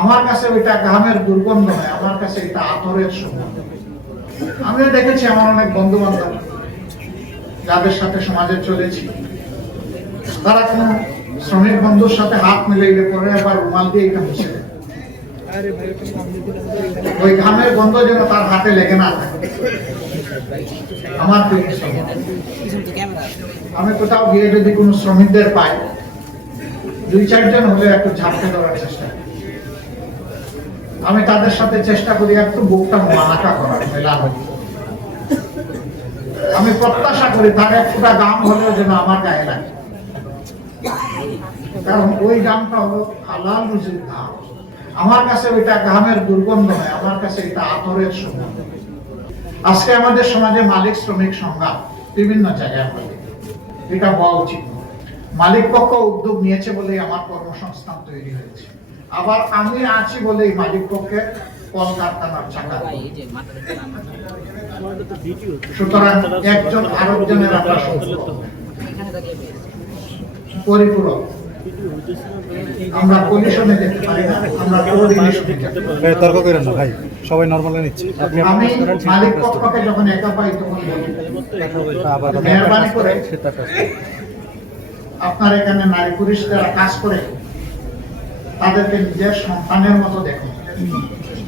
আমার কাছে ওইটা ঘামের দুর্গন্ধ নয়, আমার কাছে এটা আতরের সুগন্ধ। আমিও দেখেছি আমার অনেক বন্ধু বান্ধব যাদের সাথে সমাজে চলেছি, তারা কোন শ্রমিক বন্ধুর সাথে হাত মিলাইলে পরে আবার রুমাল দিয়ে এটা মুছে দেয়। ওই ঘামের গন্ধ যেন তার হাতে লেগে না থাকে। আমার আমি কোথাও গিয়ে যদি কোনো শ্রমিকদের পাই, 2-4 জন হলে একটু ঝাপটে ধরার চেষ্টা করি। আমি তাদের সাথে চেষ্টা করি একটু বুকটা মানাকা করার, মেলানো। আমি প্রত্যাশা করি তার এক ফোঁটা গাম হলেও যেন আমার গায়ে লাগে, কারণ ওই গামটা হলো হালাল রুজির ঘাম। আমার কাছে ওইটা ঘামের দুর্গন্ধ নয়, আমার কাছে এটা আতরের সুগন্ধ। আজকে আমাদের সমাজে মালিক শ্রমিক সংঘাত বিভিন্ন জায়গায় হয়, এটা হওয়া উচিত। মালিক পক্ষ উদ্যোগ নিয়েছে বলেই আমার কর্মসংস্থান তৈরি হয়েছে, আবার আমি আছি বলেই মালিক পক্ষের কলকারখানার চাকা। সুতরাং একজন আরেকজনের আমরা পরিপূরক। আমরা কলিশনে দেখতে পারি না, আমরা তর্ক করেন না ভাই, সবাই নরমালে নিচ্ছে। আমি মালিক পক্ষকে যখন একা পাই তখন মেহরবানি করে আপনার এখানে নারী পুরুষ যারা কাজ করে তাদেরকে নিজের সন্তানের মতো দেখুন।